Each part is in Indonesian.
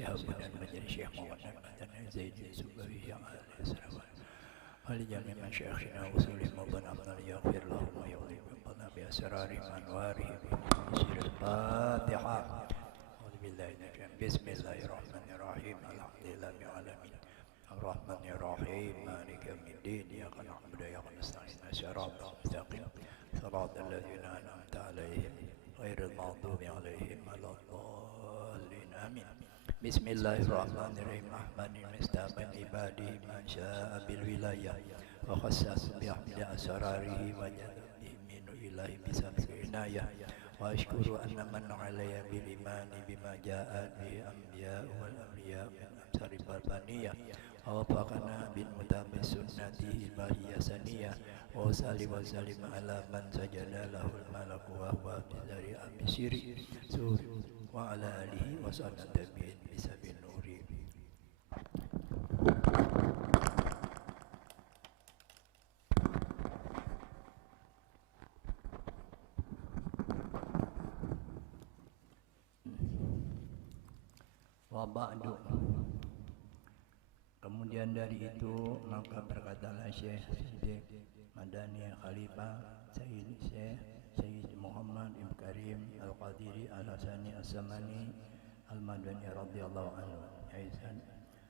Sihab dan menjadi Syekh Muhammad dan Zaid Subawi yang al-Sarawak. ولجميع مشايخنا وسلم وبناتنا ليغفر لهم ويغفر بأسرارهم وأنوارهم بسر الفاتحة. أعوذ بالله من الشيطان بسم الله الرحمن الرحيم الحمد لله رب العالمين الرحمن الرحيم مالك يوم الدين إياك نعبد وإياك نستعين صراط المستقيم صراط الذين أنعمت عليهم غير المغضوب عليهم ولا الضالين آمين. Bismillahirrahmanirrahim. Rahmanir mustaqim ibadihi man syaa bil wilayah wa khassas bi ahmidi asrarihi wa jaddihi min ilahi bisabil inayah wa ashkuru anna man alayya bil imani bima jaa bi anbiya wal awliya min amsari barbaniyah wa wafaqana bil mutabis sunnatihi bahiyasaniyah wa salli wa sallim ala man sajada lahul malaku wa huwa bizari abisiri wa ala alihi wa sahbihi bisabil nuri. Wa ba'du. Kemudian dari itu maka berkatalah Syekh Madani Khalifah Sayyid Muhammad Ibn Karim Al-Qadiri Al-Hasani As-Samani Al-Madani radhiyallahu anhu.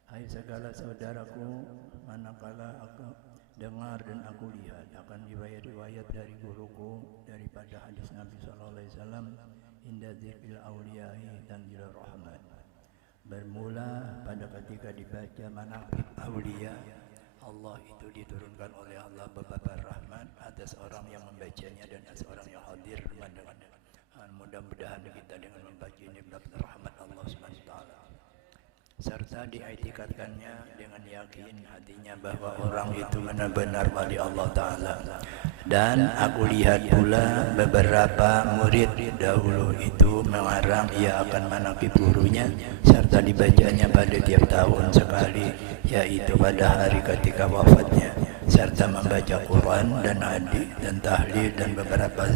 Hai segala saudaraku, manakala aku dengar dan aku lihat akan riwayat-riwayat dari guruku daripada hadis Nabi sallallahu alaihi wasallam inda dzikril auliyai tanzilur rahman. Bermula pada ketika dibaca manaqib auliya, Allah itu diturunkan oleh Allah beberapa rahmat atas orang yang membacanya dan atas orang yang hadir mendengarnya. Mudah-mudahan kita dengan membaca ini mendapat rahmat Allah SWT, serta diiktikadkannya dengan yakin hatinya bahwa orang itu benar-benar wali Allah Ta'ala. Dan aku lihat pula beberapa murid dahulu itu mengarang ia akan manaqib gurunya serta dibacanya pada tiap tahun sekali, yaitu pada hari ketika wafatnya, serta membaca Quran dan hadis dan tahlil dan beberapa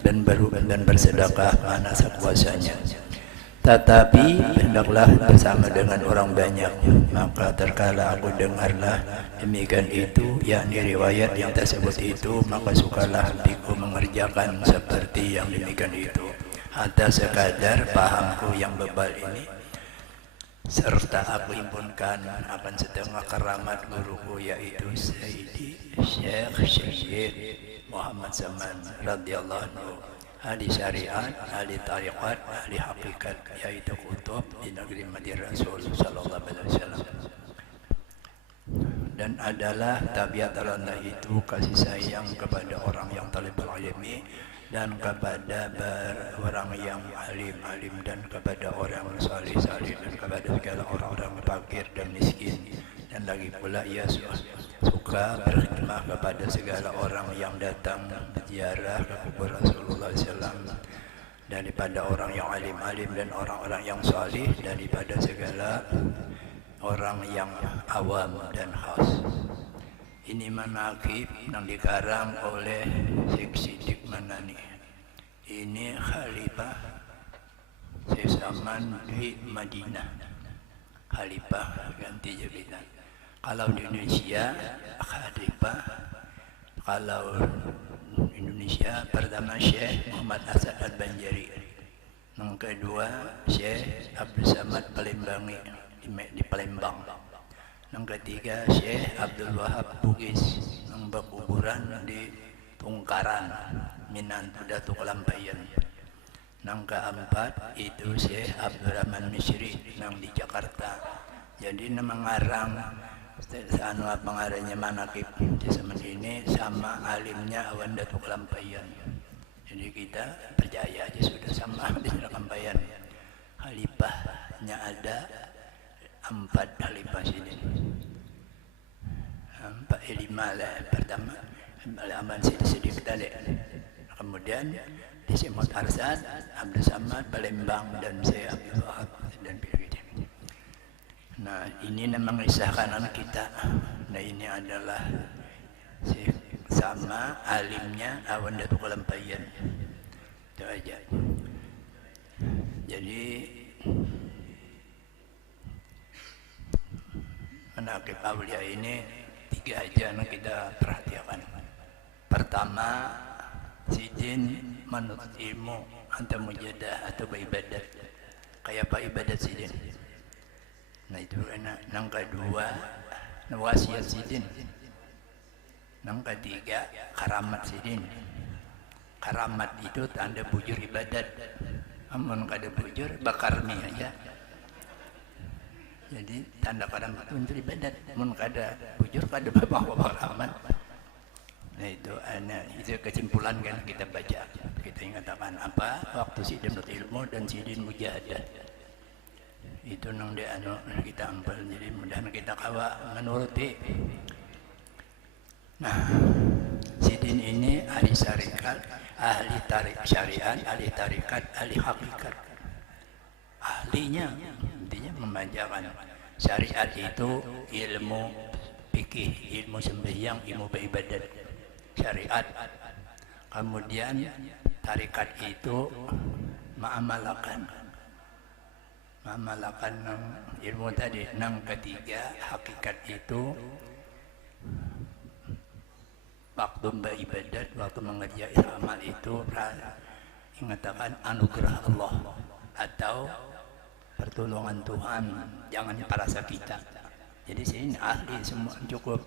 dan bersedekah mana sekuasanya. Tetapi hendaklah bersama dengan orang banyak. Maka terkala aku dengarlah demikian itu, yakni riwayat yang tersebut itu, maka sukalah hatiku mengerjakan seperti yang demikian itu atas sekadar pahamku yang bebal ini, serta aku himpunkan akan setengah keramat guruku, yaitu Sayyidi Syekh Muhammad Zaman radhiyallahu anhu, ahli syariat, ahli tariqat, ahli hakikat, yaitu kutub di negeri Madinah Rasul sallallahu alaihi wasallam. Dan adalah tabiat Allah itu kasih sayang kepada orang yang talibul ilmi dan kepada orang yang alim dan kepada orang salih dan kepada segala orang-orang fakir dan miskin. Dan lagi pula ia suka berkhidmah kepada segala orang yang datang berziarah ke kubur Rasulullah SAW, daripada orang yang alim dan orang-orang yang salih, daripada segala orang yang awam dan khas. Ini manaqib yang dikarang oleh Syekh Siddiq Manani. Ini Khalifah Syekh Zaman di Madinah, Khalifah ganti jabatan. Kalau di Indonesia Khalifah, kalau Indonesia pertama Syekh Muhammad Asad Al-Banjari, yang kedua Syekh Abdul Samad Palembangi di Palembang, yang ketiga Syekh Abdul Wahab Bugis yang berkuburan di Tungkaran, Minang, Datuk Lampayan. Yang keempat itu Syekh Abdul Rahman Misri yang di Jakarta. Jadi mengarang pengarangnya manaqib di zaman ini sama alimnya Awan Datuk Lampayan. Jadi kita percaya aja sudah sama di Lampayan. Khalifahnya ada 4 khalifah sini. 5 lah. Pertama Aman Siddiq Talek. Kemudian di Syekh Arsad, Abdul Samad Palembang, dan Syekh Abdul Wahab dan Bilqis. Nah, ini memang mengisahkan anak kita. Nah, ini adalah sama alimnya Awan Datuk Lampayan. Itu aja. Jadi manaqib aulia ini 3 aja yang kita perhatikan. Pertama, sidin manut ilmu anta mujadah atau beribadat. Kayak apa ibadat sidin? Nah itu enak. Yang kedua, wasiat sidin. Yang ketiga, karamat sidin. Karamat itu tanda bujur ibadat. Amun kada bujur bakar mie aja. Jadi tanda karamat untuk ibadat. Amun kada bujur kada bawa karamat. Nah itu kesimpulan kan kita baca. Kita ingatkan apa? Waktu sidin menurut ilmu dan sidin mujahadah. Itu nang dia kita ambil. Jadi mudah-mudahan kita kawa menuruti. Nah, sidin ini ahli syarikat, ahli tarik syariat, ahli tarikat, ahli hakikat. Ahlinya intinya memanjakan. Syariat itu ilmu fikih, ilmu sembahyang, ilmu beribadat. Syariat. Kemudian tarikat itu ma'amalakan ilmu tadi. Yang ketiga, hakikat itu waktu beribadat, waktu mengerjakan amal itu mengatakan anugerah Allah atau pertolongan Tuhan, jangan perasa kita. Jadi sini ahli semua cukup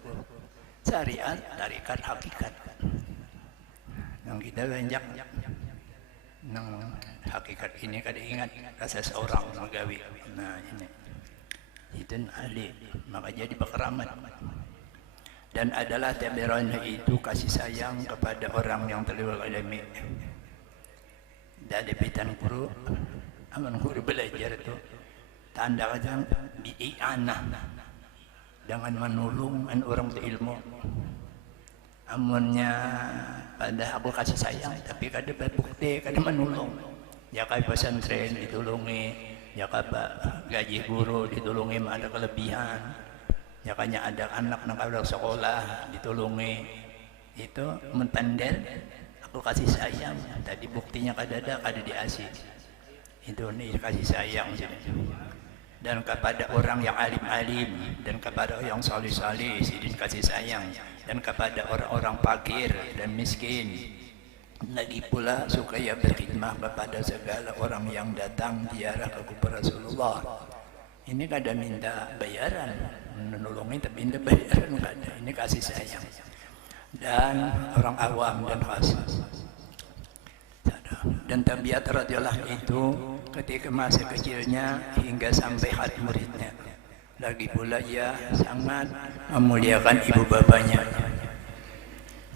syariat, tarikat, hakikat. Yang kita banyak yang hakikat ini kada ingat rasa seorang magawi. Nah ini itu ahli, maka jadi berkeramat. Dan adalah tabirannya itu kasih sayang kepada orang yang terlibat ilmi. Dari pitan guru, aman guru belajar itu tanda kadang bi'anah dengan menolong orang berilmu. Amunnya pada aku kasih sayang, tapi kada berbukti, kada menolong. Ya kayak pesantren ditolongi, ya kayak gaji guru ditolongi, ada kelebihan. Ya kanya ada anak nak sekolah ditolongi, itu mentandel aku kasih sayang. Tadi buktinya kada diasih. Itu nih kasih sayang. Dan kepada orang yang alim-alim dan kepada yang salih-salih sidin kasih sayang, dan kepada orang-orang fakir dan miskin. Lagi pula supaya berkhidmah kepada segala orang yang datang ziarah ke kubur Rasulullah. Ini kada minta bayaran, menolongin tapi minta bayaran kada. Ini kasih sayang. Dan orang awam dan khas. Dan tabiat radhiyallahu itu ketika masa kecilnya hingga sampai hati muridnya. Lagi pula ia sangat memuliakan ibu bapaknya.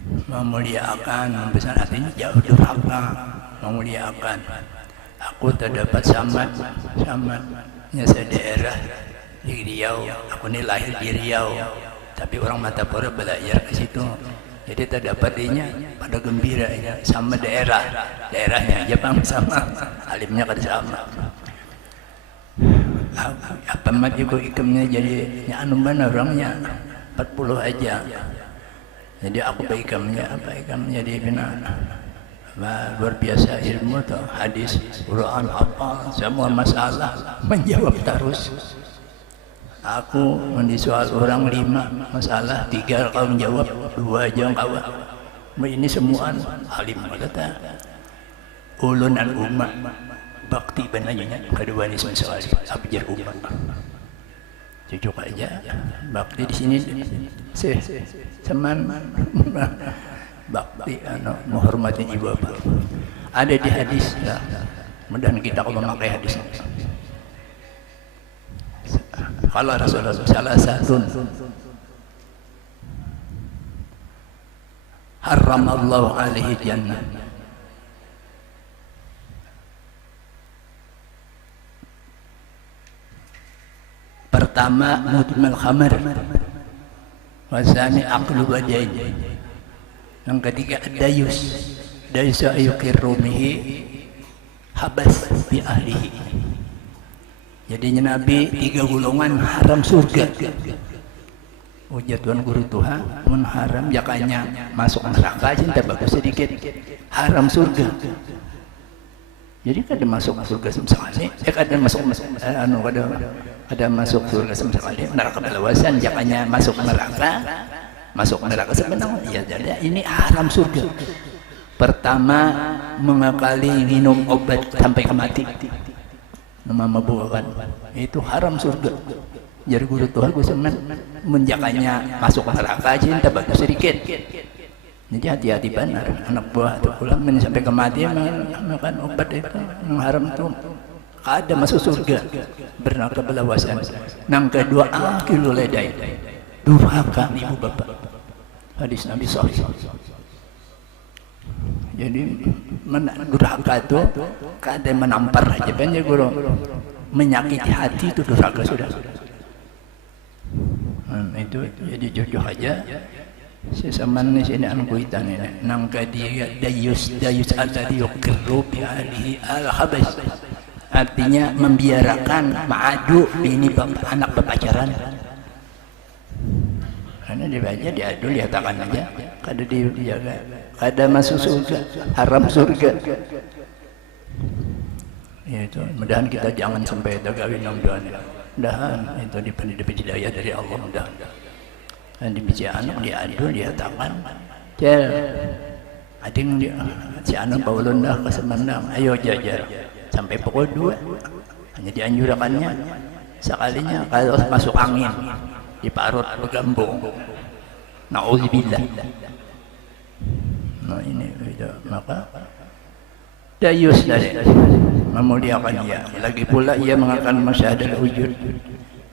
Memuliakan, membesar hatinya jauh durhaka, memuliakan. Aku terdapat samatnya sedaerah di Riau. Aku ini lahir di Riau, tapi orang Matapura belajar ke situ. Jadi terdapat dinya pada gembira ya, sama daerahnya aja bang sama, alimnya kan sama. Apa mati kok ikamnya jadi anu mana orangnya 40 aja. Jadi aku ikamnya di bina. Luar biasa ilmu tuh, hadis, Quran, apa semua masalah menjawab terus. Aku mendisoal orang 5 masalah, 3 kau menjawab, 2 aja kawan. Ini semua alim kata. Ulun al umat bakti benanya kedua ini soal abjar umat. Cucuk aja bakti di sini seman bakti menghormati ibu bapak. Ada di hadis ya. Mudah-mudahan kita kalau memakai hadis. Kalau Rasulullah salah satu haram Allah alaihi jannah. Pertama mudmal khamar, wasani aqlu wadain. Yang ketiga dayus, dayusa yukirumihi habas bi ahlihi. Jadi Nabi 3 golongan haram surga. Ujar Tuhan Guru Tuhan haram jakanya masuk neraka cinta bagus sedikit haram surga. Jadi kada masuk surga sama sekali. Kada masuk kada masuk surga sama sekali. Neraka balawasan jakanya masuk neraka. Masuk neraka sebenarnya ya jadi ini haram surga. Pertama mengakali minum obat sampai mati. Nama mabukan itu haram surga. Jadi guru Tuhan gue semen menjakanya masuk neraka cinta bagus sedikit. Jadi hati-hati benar anak buah itu pulang sampai kematian makan obat itu yang haram itu ada masuk surga bernaka belawasan. Nang kedua akil ledai durhaka ibu bapak. Hadis Nabi Sahih. Jadi durhaka itu kada menampar aja banyak guru menyakiti hati itu durhaka sudah. Itu jadi jujur aja. Sesaman ni sini an kuitan ini nang dia dayus alladhi yuqirru bi ahlihi al-habas, artinya membiarkan ma'adu ini anak berpacaran karena dibaca diadu lihatkan aja kada dijaga kada masuk surga haram surga ya itu mudahan kita jangan sampai tergawin mudahan itu diberi hidayah dari Allah mudahan. Dan dibicara anak diadu dia tangan cel ading dia si anak baulun dah kesemandang ayo jajar sampai pukul 2 hanya dianjurkannya sekalinya kalau masuk angin diparut bergambung na'udzubillah. Nah ini itu maka dayus dari memuliakan dia lagi pula ia mengatakan masyahadul wujud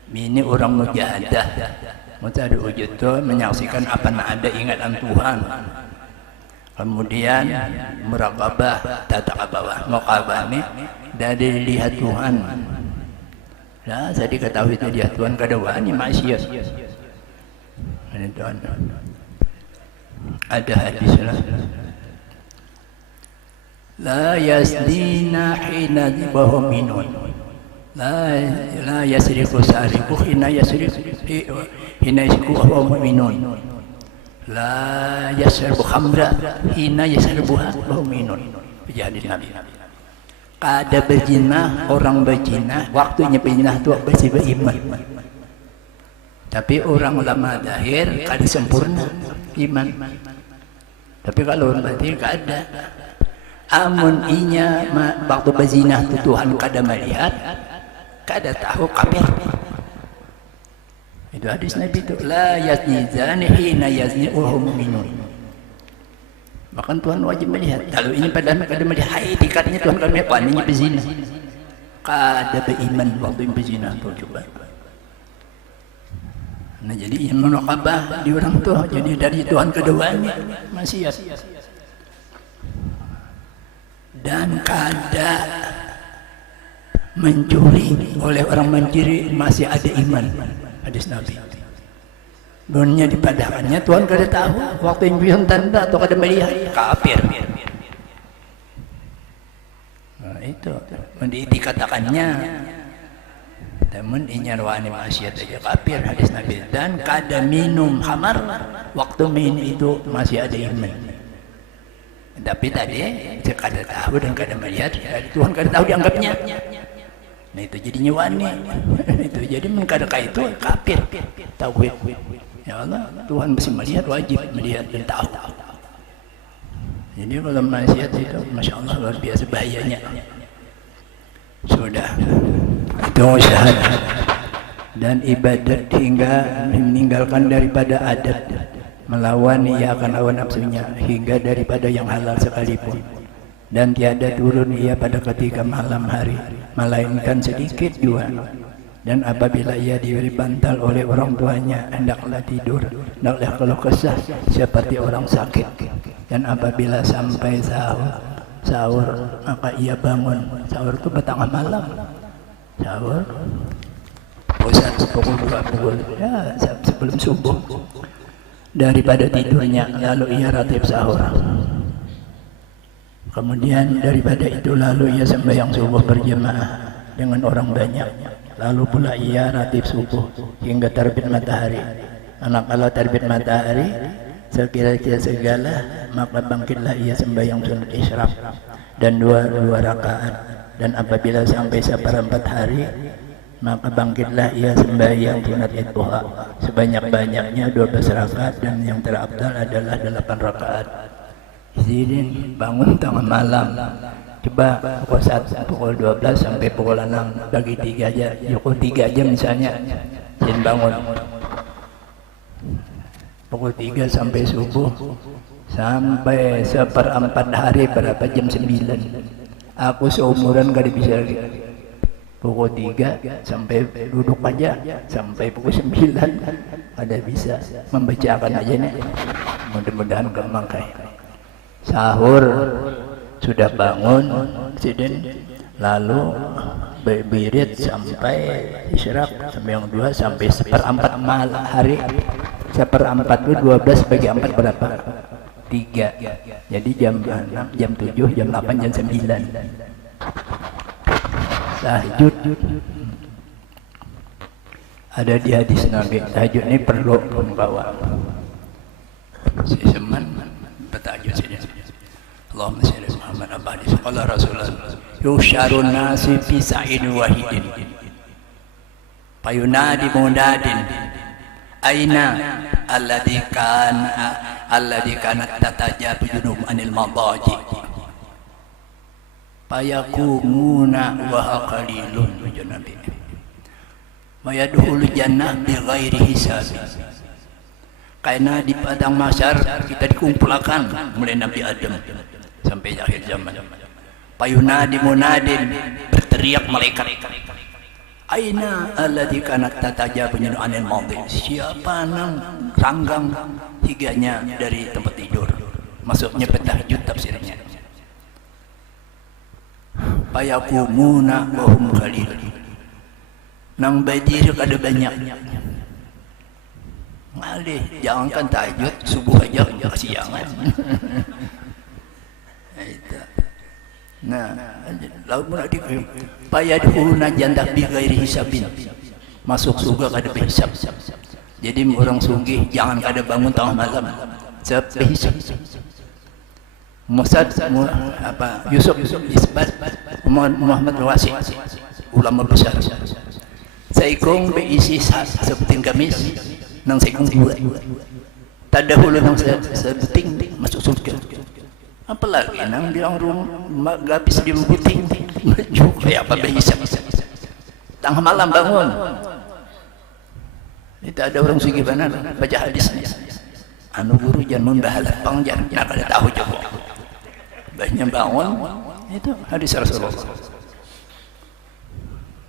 ini orang mujahadah. Mutadu wujud itu menyaksikan apa yang ada ingatan Tuhan. Kemudian muraqabah, tataqabah, muqabah ini dari lihat Tuhan. Nah, saya diketahui itu lihat Tuhan kada wani maksiat. Ini Tuhan. Ada hadisnya. La yasdina hina bahum minun. La yasriku sariku hina yasriku hina yasriku wa mu'minun. La yasriku khamra hina yasribuha wa mu'minun. Jadi Nabi. Kada berzina orang berzina waktunya berzina itu masih beriman. Tapi orang lama lahir kada sempurna iman. Tapi kalau orang berarti kada. Amun inya waktu berzina itu Tuhan kada melihat. Kada tahu kafir. Itu hadis Nabi itu la yazni zani hina yazni wa hum mu'minun. Bahkan Tuhan wajib melihat. Kalau ini padahal kada melihat, hai dikatanya Tuhan kada melihat wanita berzina. Kada beriman waktu berzina itu coba. Nah jadi yang munaqabah di orang tua. Jadi dari Tuhan keduanya maksiat. Dan kada mencuri oleh orang mencuri masih ada iman. Hadis Nabi. Dunia dipadakannya Tuhan kada tahu waktu yang bisa tanda atau kada melihat kafir. Nah itu dikatakannya namun inyarwani maksiat aja kafir hadis Nabi. Dan kada minum khamar waktu minum itu masih ada iman. Tapi tadi kada tahu dan kada melihat Tuhan kada tahu dianggapnya. Nah itu jadinya wani. Itu jadi mengkadaka itu kafir. Tauhid. Ya Allah, Tuhan mesti melihat, wajib melihat dan tahu. Jadi kalau maksiat itu Masya Allah luar biasa bahayanya. Sudah. Itu syahadat. Dan ibadat hingga meninggalkan daripada adat. Melawan ia akan lawan nafsunya hingga daripada yang halal sekalipun. Dan tiada turun ia pada ketika malam hari, melainkan sedikit jua. Dan apabila ia diberi bantal oleh orang tuanya, hendaklah tidur, hendaklah kalau kesah seperti orang sakit. Dan apabila sampai sahur, maka ia bangun. Sahur itu petengah malam. Sahur, pusat pukul 2 pukul, ya sebelum subuh. Daripada tidurnya, lalu ia ratib sahur. Kemudian daripada itu lalu ia sembahyang subuh berjemaah dengan orang banyak. Lalu pula ia ratib subuh hingga terbit matahari. Anak kalau terbit matahari sekira-kira segala, maka bangkitlah ia sembahyang sunat isyraq. dan dua rakaat. Dan apabila sampai seperempat hari, maka bangkitlah ia sembahyang sunat duha sebanyak-banyaknya 12 rakaat, dan yang terabdal adalah 8 rakaat. Sidin bangun tengah malam, coba pukul 1, pukul 12 sampai pukul 6, bagi 3 aja, pukul 3 jam misalnya. Sidin bangun pukul 3 sampai subuh, sampai seperempat hari berapa jam 9. Aku seumuran gak bisa lagi. Pukul 3 sampai duduk aja sampai pukul 9 ada bisa membacakan aja nih. Mudah-mudahan gak mangkai. Sahur sudah bangun Sidin, lalu berbirit sampai isyraq sampai yang 2 sampai seperempat malam hari. Seperempat itu 12 bagi 4 berapa? 3. Jadi jam 6, jam 7, jam 8, jam 9. Tahajud. Ada di hadis Nabi, tahajud ini perlu membawa. Si Seman bertahajud sini. Allahumma shalli ala Muhammad abadi. Qala Rasulullah, yusyarun nasi fi sa'in wahidin. Payunadi munadin. Aina alladhi kanat tatajabu junub anil madaji fayakumuna wa qalilun nabi wa yadkhulul jannah bi ghairi hisab. Karena di padang mahsyar kita dikumpulkan mulai Nabi Adam sampai akhir zaman. Payunadi munadin, berteriak malaikat, aina alladzi kanat tatajabu anil mawdi. Siapa nang ranggang higanya dari tempat tidur? Maksudnya bertahajud tafsirnya. Payakumuna wa hum qalil. Nang berdiri kada banyak. Ngalih, jangankan tahajud, subuh aja kesiangan. Nah, lalu mulai payadkhuluna jannah bi ghairi hisabin. Masuk surga kada berhisab. Jadi orang sugih jangan kada bangun tengah malam. Sebab berhisab. Musad Yusuf Isbat Muhammad Wasi, ulama besar. Saikong berisi sebuting gamis nang saikong dua. Tadahulu nang sebuting masuk surga. Apalagi nang bilang rumah gabis di buting juga apa berhisab. Tengah malam bangun. Itu ada orang sugi benar baca hadisnya. Anu guru jangan membahalat pangjang, nak ada tahu juga. Banyak bangun itu hadis Rasulullah.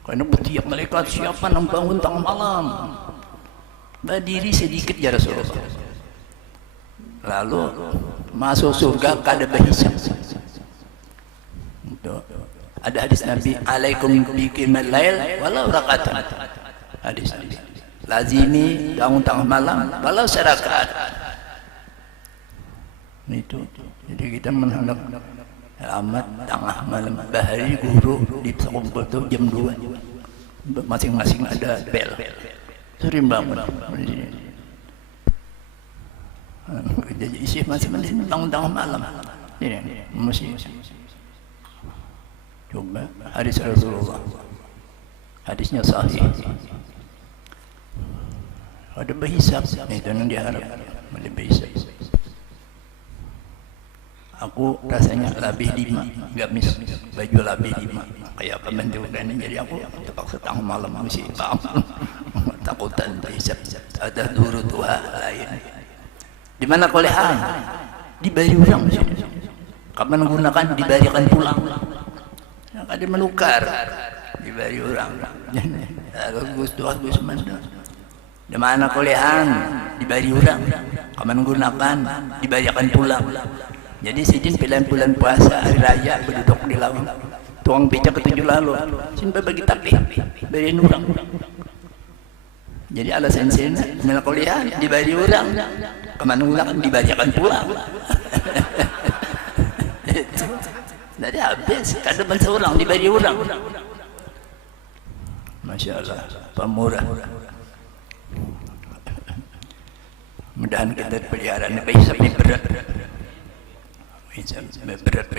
Karena setiap malaikat siapa nang bangun tengah malam, berdiri sedikit ya Rasulullah. Lalu masuk surga kada berhisab. Ada hadis Nabi, alaikum biqimal lail walau rakaatan. Hadis Nabi. Lazimi bangun tengah malam walau serakaat. Itu. Jadi kita menghadap amat tengah malam. Bahari guru di sekumpul itu jam 2. Masing-masing ada bel. Sering bangun. Jadi isi masing-masing bangun tengah malam. Ini masih. Coba hadis Rasulullah. Hadisnya sahih. Ada berhisab. Itu yang diharap. Ada berhisab. Aku rasanya labih 5, gamis baju labih 5 kayak pembentukan. Jadi aku terpaksa tengah malam mesti bangun. Takutan berhisab. Ada duru Tuhan lain. Di mana kolehan? Diberi orang sini. Kapan menggunakan diberikan pulang. Ada menukar diberi orang. Gus Manda. Di mana kolehan? Diberi orang. Kapan menggunakan diberikan pulang. Jadi sidin pilihan bulan puasa hari raya berduduk di laut. Tuang beca ketujuh lalu. Simpai bagi takbir. Beri orang. Jadi alasan sini mila kuliah diberi orang. Kemana orang diberikan pulang. Jadi habis kadang bangsa orang diberi orang. Masya Allah, pemurah. Mudahan kita pelihara ini berat. Berat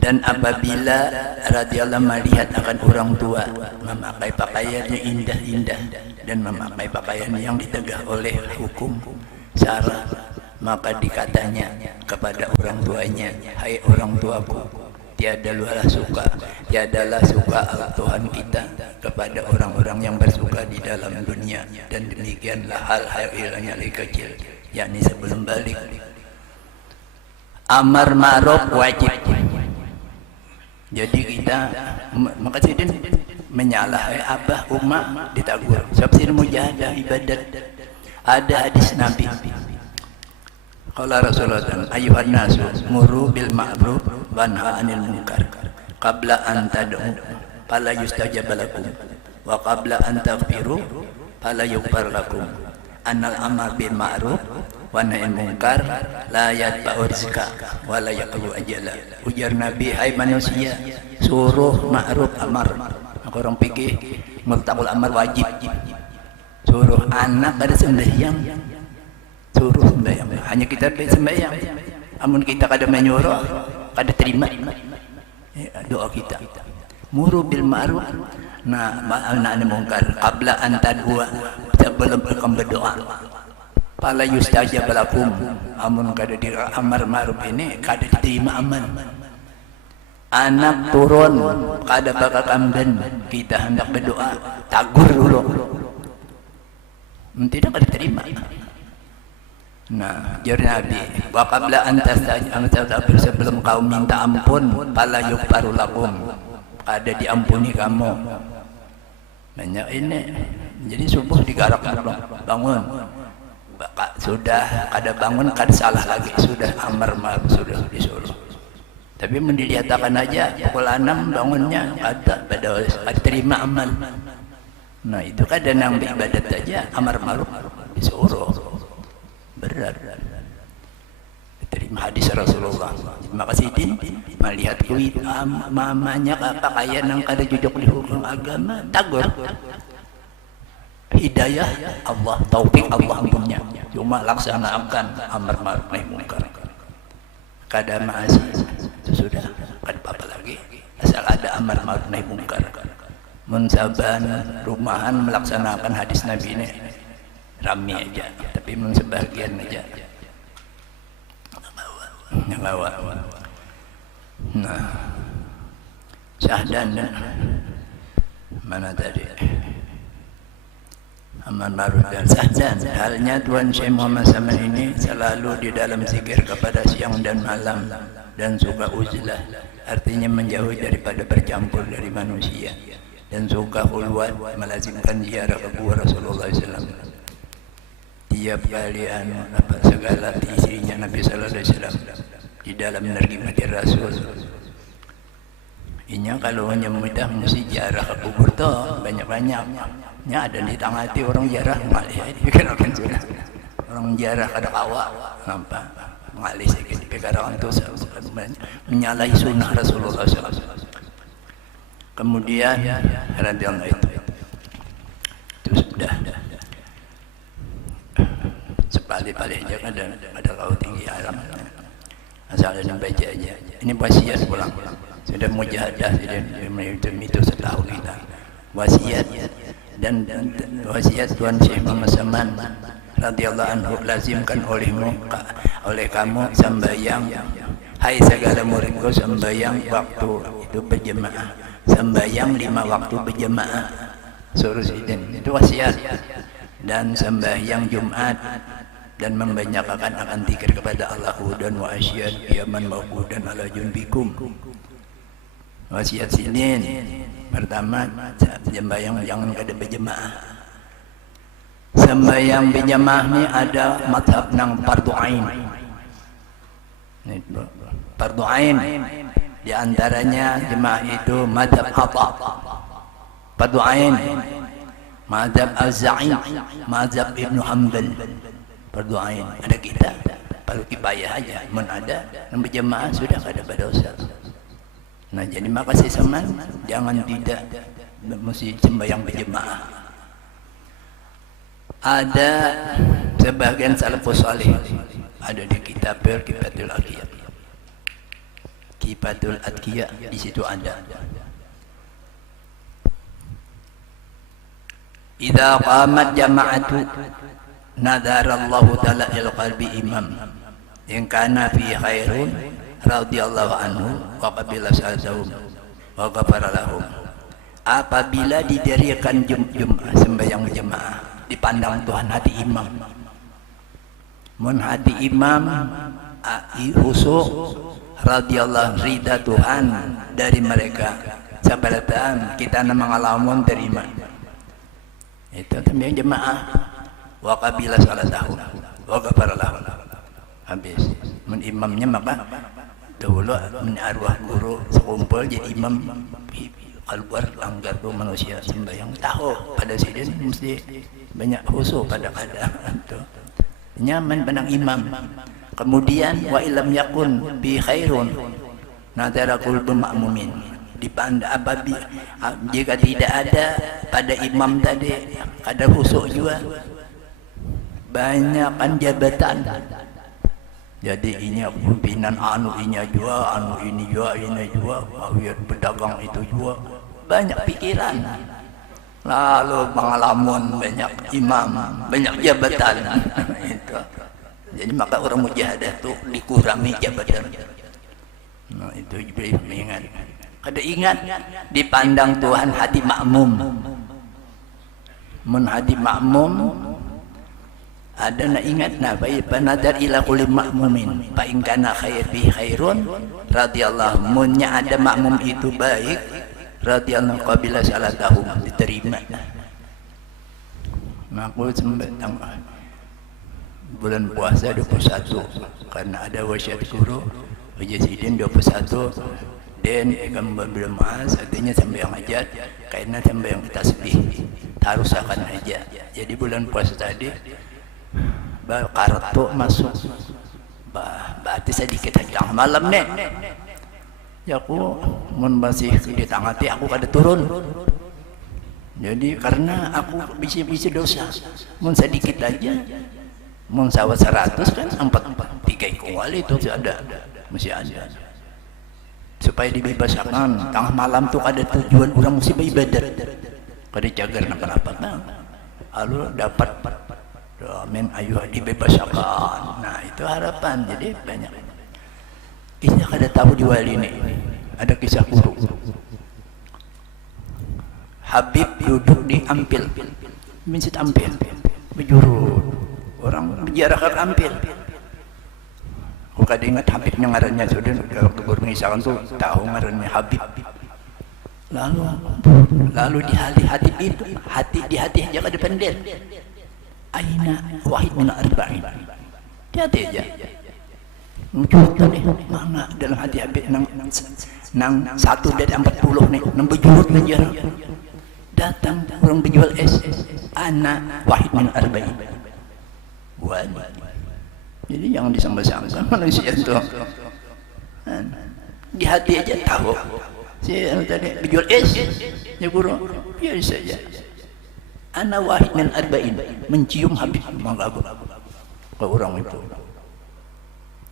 Dan apabila radhiyallahu melihat akan orang tua memakai pakaian yang indah-indah dan memakai pakaian yang ditegah oleh hukum syara, maka dikatanya kepada orang tuanya, hai orang tuaku, tiadalah suka Tuhan kita kepada orang-orang yang bersuka di dalam dunia, dan demikianlah hal-hal yang kecil, yakni sebelum balik. Amar ma'ruf wajib. Jadi kita makasihkan menyalahi abah umma ditagur. Sebab sini mujahadah ibadat. Ada hadis Nabi. Qala Rasulullah ayuhan nasu muru bil ma'ruf wa nahy 'anil munkar qabla an tad'u fala yustajab lakum wa qabla an taghfiru fala yughfar lakum. Annal amar bil ma'ruf wa nahy 'anil munkar la yatba'u rizqa wa la yaqulu ajala. Ujar Nabi, hai manusia, suruh ma'ruf amar. Orang pikir mutaqul amar wajib. Suruh anak ada sembahyang, suruh sembahyang. Hanya kita sembahyang. Amun kita kada menyuruh, kada terima doa kita. Muru bil ma'ruf nah nahy munkar qabla an tad'u, sebelum kamu berdoa. Fala yustajab lakum, amun kada di amar ma'ruf ini kada diterima amal. Anak turun kada bakal kamben, kita hendak berdoa tagur dulu, tidak kada diterima. Nah, jari Nabi, wa qabla an tastajab, sebelum kau minta ampun, fala yughfaru lakum, kada diampuni kamu. Banyak ini. Jadi subuh digarak bangun. Sudah kada bangun kada salah lagi, sudah amar ma'ruf sudah disuruh. Tapi mendilihatkan aja pukul 6 bangunnya kada terima amal. Nah itu kada nang ibadat aja amar ma'ruf disuruh berat. Terima hadis Rasulullah. Terima kasih din melihat kuit mamanya pakaian nang kada jujur di hukum agama tagur. Hidayah Allah, taufik Allah punya. Cuma laksanakan amar ma'ruf nahi munkar. Kada ma'asi sudah kada apa lagi. Asal ada amar ma'ruf nahi munkar. Mun saban rumahan melaksanakan hadis Nabi ini rame aja, tapi mun sebagian aja ngawa. Nah, syahdan mana tadi? Amar ma'ruf dan sahdan. Halnya Tuan Syekh Muhammad Saman ini selalu di dalam zikir kepada siang dan malam dan suka uzlah, artinya menjauh daripada bercampur dari manusia, dan suka khulwat, melazimkan ziarah ke kubur Rasulullah SAW. Tiap kali segala isinya Nabi Sallallahu Alaihi Wasallam di dalam menerima Rasul. Inya kalau hanya mudah mesti ziarah ke kubur toh banyak-banyak. Nya ada di tengah hati orang jarah ngalih kan sudah orang jarah kada kawa nampak ngalih sedikit perkara itu menyalahi sunnah Rasulullah SAW. Kemudian radhiyallahu itu sudah sepali-pali aja ada laut tinggi alam asal ada baca aja. Ini wasiat pulang sudah mujahadah itu setahun kita wasiat. Dan wasiat Tuan Syekh Muhammad Saman radhiyallahu anhu, lazimkan oleh kamu sembahyang, hai segala muridku, sembahyang waktu itu berjemaah, sembahyang 5 waktu berjemaah, suruh sidin itu wasiat. Dan sembahyang Jumat dan membanyakkan akan zikir kepada Allah dan wa asyhadu yaman mawqudan ala junbikum. Wasiat sinin pertama, sembahyang jangan kada berjemaah. Sembahyang berjemaah ni ada mazhab nang fardu ain. Fardu ain di antaranya jemaah itu mazhab Atha. Fardu ain mazhab Az-Za'i, mazhab Ibnu Hanbal. Fardu ain ada kita fardu kifayah aja. Mun ada nang berjemaah sudah kada berdosa. Nah jadi makasih Saman, jangan tidak mesti sembahyang berjemaah. Ada sebagian salafus saleh ada di kitab Kifatul Aqiyah Sifatul Atqiya di situ ada. Idza qamat jama'atu nadarallahu ta'ala il qalbi imam in kana fi khairun radhiyallahu anhu wa qabila sa'zahum wa ghafara lahum. Apabila didirikan sembahyang jemaah, dipandang Tuhan hati imam. Mun hati imam khusyuk radhiyallahu ridha Tuhan dari mereka. Sabalatan kita mengalamun terima. Itu sembahyang jemaah. Wa qabila salatahu wa ghafara lahum. Habis. Mun imamnya maka dahulu mun arwah guru sekumpul jadi imam keluar langgar tuh manusia sembahyang tahu pada sidin mesti banyak khusyuk pada keadaan tuh nyaman pandang imam. Kemudian wa ilam yakun bi khairun nadara qulbu ma'mumin, dipandang apabila jika tidak ada pada imam tadi ada khusyuk juga banyak kan jabatan. Jadi ini pimpinan anu ini juga, anu ini juga, pedagang itu juga, banyak pikiran. Lalu pengalaman banyak imam, banyak jabatan. Itu. Jadi maka orang mujahadah itu dikurangi jabatan. Nah itu ingat. Kada ingat dipandang Tuhan hati makmum. Mun hati makmum ada nak ingat na panadar ila kulli makmumin fa in kana khair bi khairun radhiyallahu munnya ada makmum itu baik radhiyallahu qabila salatahum diterima. Aku sembahyang bulan puasa 21 karena ada wasiat guru Wajidin 21 dan ikam bermaas artinya sembahyang hajat karena sembahyang tasbih tarusakan aja. Jadi bulan puasa tadi kartu masuk berarti sedikit aja malam nih ya aku masih di tangati aku kada turun jadi karena aku bisa dosa mun sedikit aja mun sawat 100 kan 3 kual itu ada masih ada supaya dibebaskan tengah malam tuh ada tujuan orang mesti beribadat kada jaga apa-apa lalu dapat amin ayuh dibebaskan. Nah itu harapan. Jadi banyak kita kada tahu di wali ini ada kisah guru Habib duduk di Ampil masjid Ampil bejurut orang berjarak ke Ampil. Aku kada ingat Habibnya ngarannya sudah kalau guru ngisahkan tuh tahu ngarannya Habib. Lalu di hati itu di hati aja kada pendek. Aina wahid min arba'in. Hati aja. Menjurut nih, mana dalam hati Habib nang 1 dari 40 nih, nang bejurut aja. Datang orang berjual es, ana wahid min arba'in. Jadi jangan disangka-sangka manusia itu. Di hati aja tahu. Si tadi berjual es, ya guru, biar saja. Ana wahid min arba'in, mencium Habib mangga ke orang itu.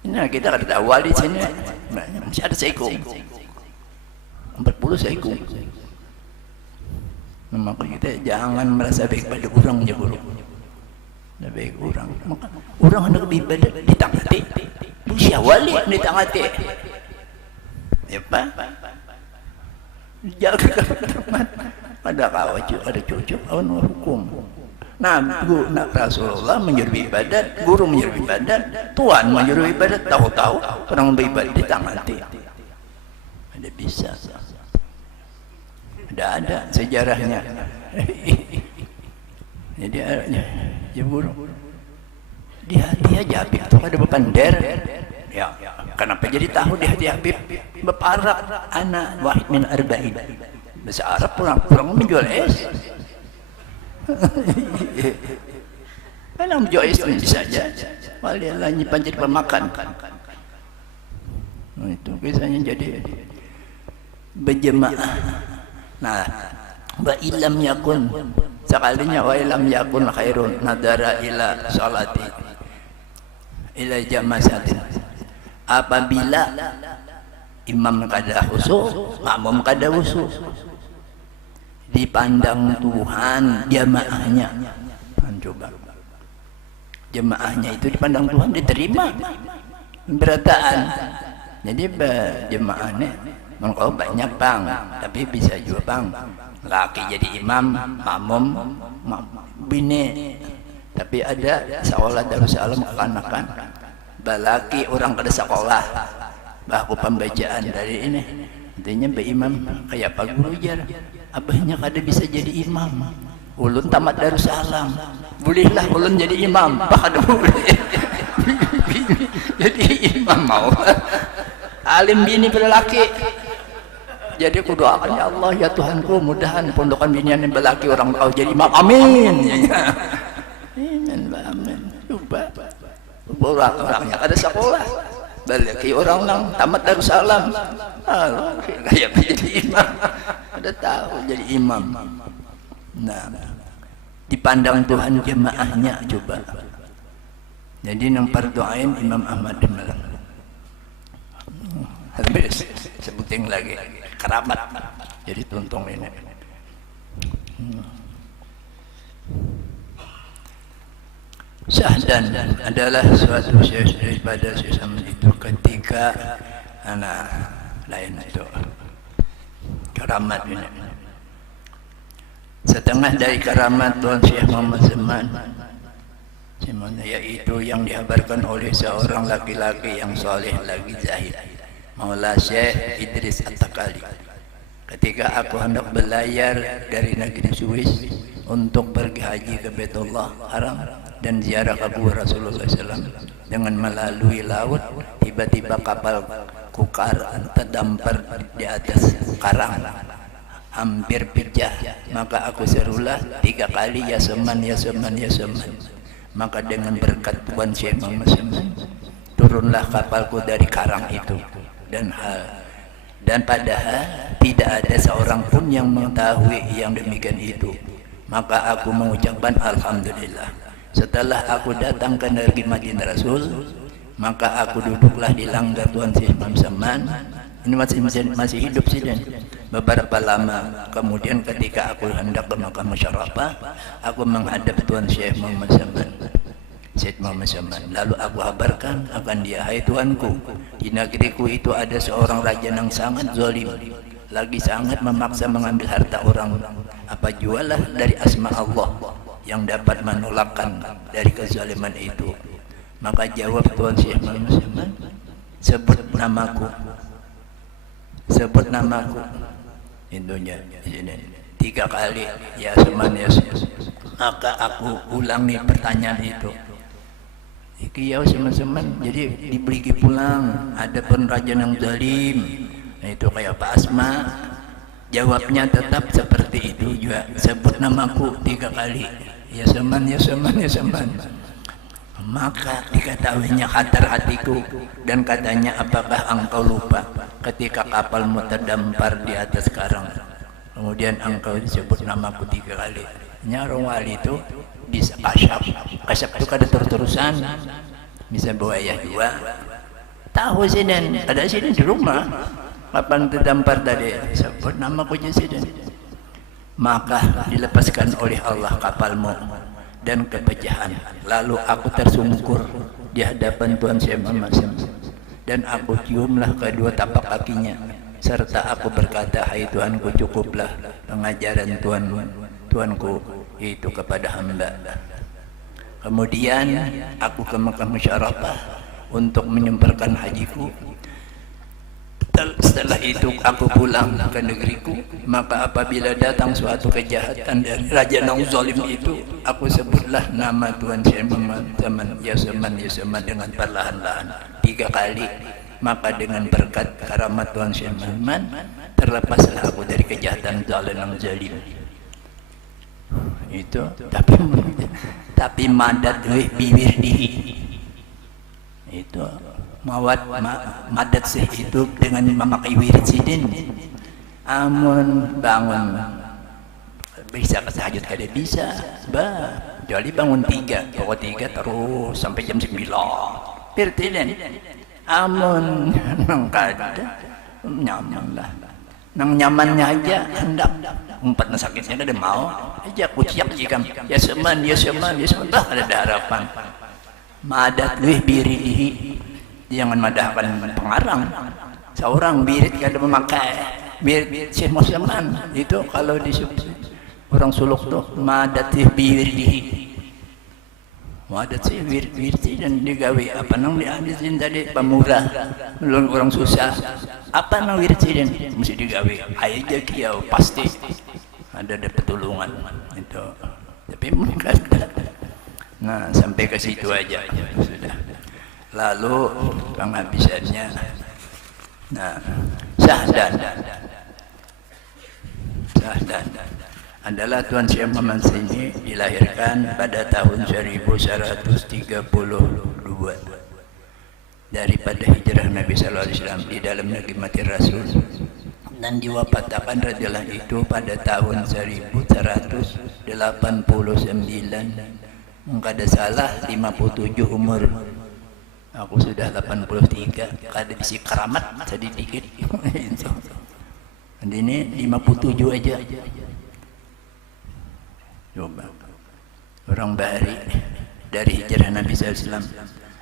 Ini kita kada tahu wali sini masih ada seiko 40 seiko. Maka kita jangan merasa baik pada orang ya guru. Baik orang. Maka orang hendak beribadah di tangati. Usia wali di tangati. Ya Pak. Jaga ada kawaju, ada cucu, awan hukum. Nah, Rasulullah menyuruh ibadat, guru menyuruh ibadat, Tuhan menyuruh ibadat, tahu-tahu orang beribadat di tangati. Ada bisa. Ada sejarahnya. Jadi ya guru. Dia Habib itu ada bepander. Ya, kenapa jadi tahu di hati Habib beparak anak wahid min arba'in. Bahasa Arab pulang menjual es. Kan menjual es itu saja. Wali Allah panjat pemakan. Nah, itu kisahnya jadi berjemaah. Nah, wa illam yakun sekalinya wa illam yakun khairun nadara ila salati ila jamasatin. Apabila imam kada khusyuk, makmum kada khusyuk. Dipandang Tuhan jamaahnya. Coba. Jemaahnya itu dipandang Tuhan diterima berataan. Jadi jemaahnya mengkau banyak bang, tapi bisa juga bang laki jadi imam, makmum bini. Tapi ada sekolah Darussalam kekanakan balaki orang kada sekolah baku pembacaan dari ini intinya be imam kayak Pak Guru jar abahnya kada bisa jadi imam, ulun tamat Darussalam bolehlah ulun jadi imam, bah kada boleh jadi imam mau alim bini berlaki. Jadi aku doakan ya Allah ya Tuhanku mudahan pondokan binian yang berlaki orang kau jadi imam, amin. Amin. Coba orang-orangnya ada sekolah balaki orang nang tamat Darussalam kayak jadi imam, ada tahu jadi imam. Nah, dipandang Tuhan jemaahnya coba. Jadi nang pardoain Imam Ahmad bin Malang. Habis sebuting lagi keramat. Jadi tuntung ini. Syahdan adalah suatu daripada sesama itu ketika anak lain itu keramat ini. Setengah dari keramat Tuan Syekh Muhammad Zaman yaitu yang dihabarkan oleh seorang laki-laki yang soleh lagi zahid, Maula Syekh Idris At-Takali. Ketika aku hendak berlayar dari negeri Swiss untuk pergi haji ke Baitullah Haram dan ziarah kubur Rasulullah SAW dengan melalui laut, tiba-tiba kapal kukar terdampar di atas karang hampir pecah. Maka aku serulah 3 kali ya Seman, ya Seman, ya Seman. Maka dengan berkat Tuan Syekh Muhammad Zaman turunlah kapalku dari karang itu dan padahal tidak ada seorang pun yang mengetahui yang demikian itu. Maka aku mengucapkan alhamdulillah. Setelah aku datang ke negeri Madinah Rasul, maka aku duduklah di langgar Tuan Syekh Muhammad Zaman. Ini masih hidup sih dan beberapa lama kemudian ketika aku hendak ke Makkah Musyarrafah, aku menghadap Tuan Syekh Muhammad Zaman. Syekh Muhammad Zaman. Lalu aku kabarkan akan dia, hai Tuanku, di negeriku itu ada seorang raja yang sangat zalim, lagi sangat memaksa mengambil harta orang. Apa jualah dari asma Allah yang dapat menolakkan dari kezaliman itu. Maka jawab Tuan Syekh Muhammad Zaman, sebut namaku, sebut namaku. Indonya 3 kali ya Seman, ya Seman. Maka aku ulangi pertanyaan itu. Iki ya Seman, jadi dibeli pulang ada penraja yang zalim. Nah, itu kayak Pak Asma. Jawabnya tetap seperti itu juga, sebut namaku 3 kali ya Seman, ya Seman, ya Seman. Maka diketahuinya khatar hatiku dan katanya, apakah engkau lupa ketika kapalmu terdampar di atas karang, kemudian engkau disebut namaku 3 kali. Nyarong wali itu bisa kasyap itu kada terus-terusan, bisa buaya juga tahu sih dan ada sih di rumah kapan terdampar tadi sebut namaku Jasiden. Maka dilepaskan oleh Allah kapalmu dan kepecahan. Lalu aku tersungkur di hadapan Tuan Syekh Muhammad dan aku ciumlah kedua tapak kakinya serta aku berkata, hai Tuanku, cukuplah pengajaran Tuanku itu kepada hamba. Kemudian aku ke Makkah Musyarrafah untuk menyempurnakan hajiku. Setelah itu aku pulang ke negeriku. Maka apabila datang suatu kejahatan dari raja yang zalim itu, aku sebutlah nama Tuan Syekh Muhammad Zaman, ya Zaman, ya Zaman dengan perlahan-lahan 3 kali. Maka dengan berkat karamat Tuan Syekh Muhammad terlepaslah aku dari kejahatan zalim yang zalim itu. Tapi madat bibir dihi itu madat sih itu dengan memakai wirid sidin. Amun bangun bisa ke tahajud kada bisa jadi bangun 3 pokok 3 terus sampai jam 9 pirtilen. Amun kada nyaman lah. Nang nyamannya aja hendak umpat sakitnya ada mau aja kuciak jikam ya seman dah ada harapan madat wih birihi, jangan madahkan pengarang seorang birit kada memakai birit Syekh Musliman itu kalau disebut orang suluk tuh madat wih birihi, madat sih birit dan digawe apa nang dihadisin tadi pemurah belum orang susah apa nang birit sih dan mesti digawe aja kiau pasti ada pertolongan itu tapi mereka nah sampai ke situ aja sudah. Lalu penghabisannya nah syahdan adalah Tuan Syekh Muhammad Sini dilahirkan pada tahun 1132 daripada hijrah Nabi sallallahu alaihi wasallam di dalam negeri mati Rasul dan diwafatkan radhiyallahu itu pada tahun 1189. Kada salah 57 umur. Aku sudah 83, kada bisi keramat sedikit. Dan ini 57 aja. Coba. Orang Bahari dari hijrah Nabi sallallahu alaihi wasallam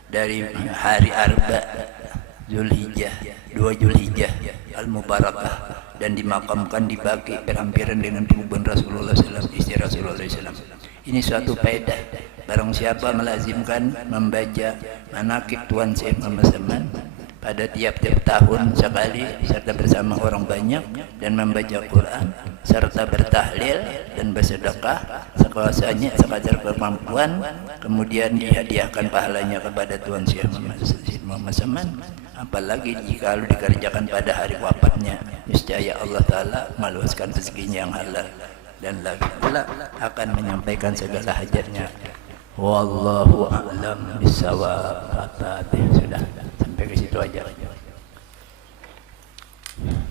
dari hari Arba Zulhijjah 2 Zulhijjah Al-Mubarakah dan dimakamkan di Baqi berhampiran dengan kuburan Rasulullah SAW, istri Rasulullah SAW. Ini suatu faedah barang siapa melazimkan membaca manaqib Tuan Syekh Muhammad Saman pada tiap-tiap tahun sekali serta bersama orang banyak dan membaca Quran serta bertahlil dan bersedekah sekuasanya sekadar kemampuan, kemudian dihadiahkan pahalanya kepada Tuan Syekh Muhammad Saman. Apalagi jika dikerjakan pada hari wafatnya, niscaya Allah Ta'ala meluaskan rezekinya yang halal dan lagi pula akan menyampaikan segala hajatnya. Wallahu a'lam bishawab. Sudah sampai ke situ aja.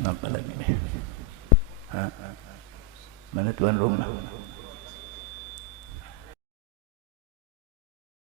Apa lagi nih? Mana tuan rumah?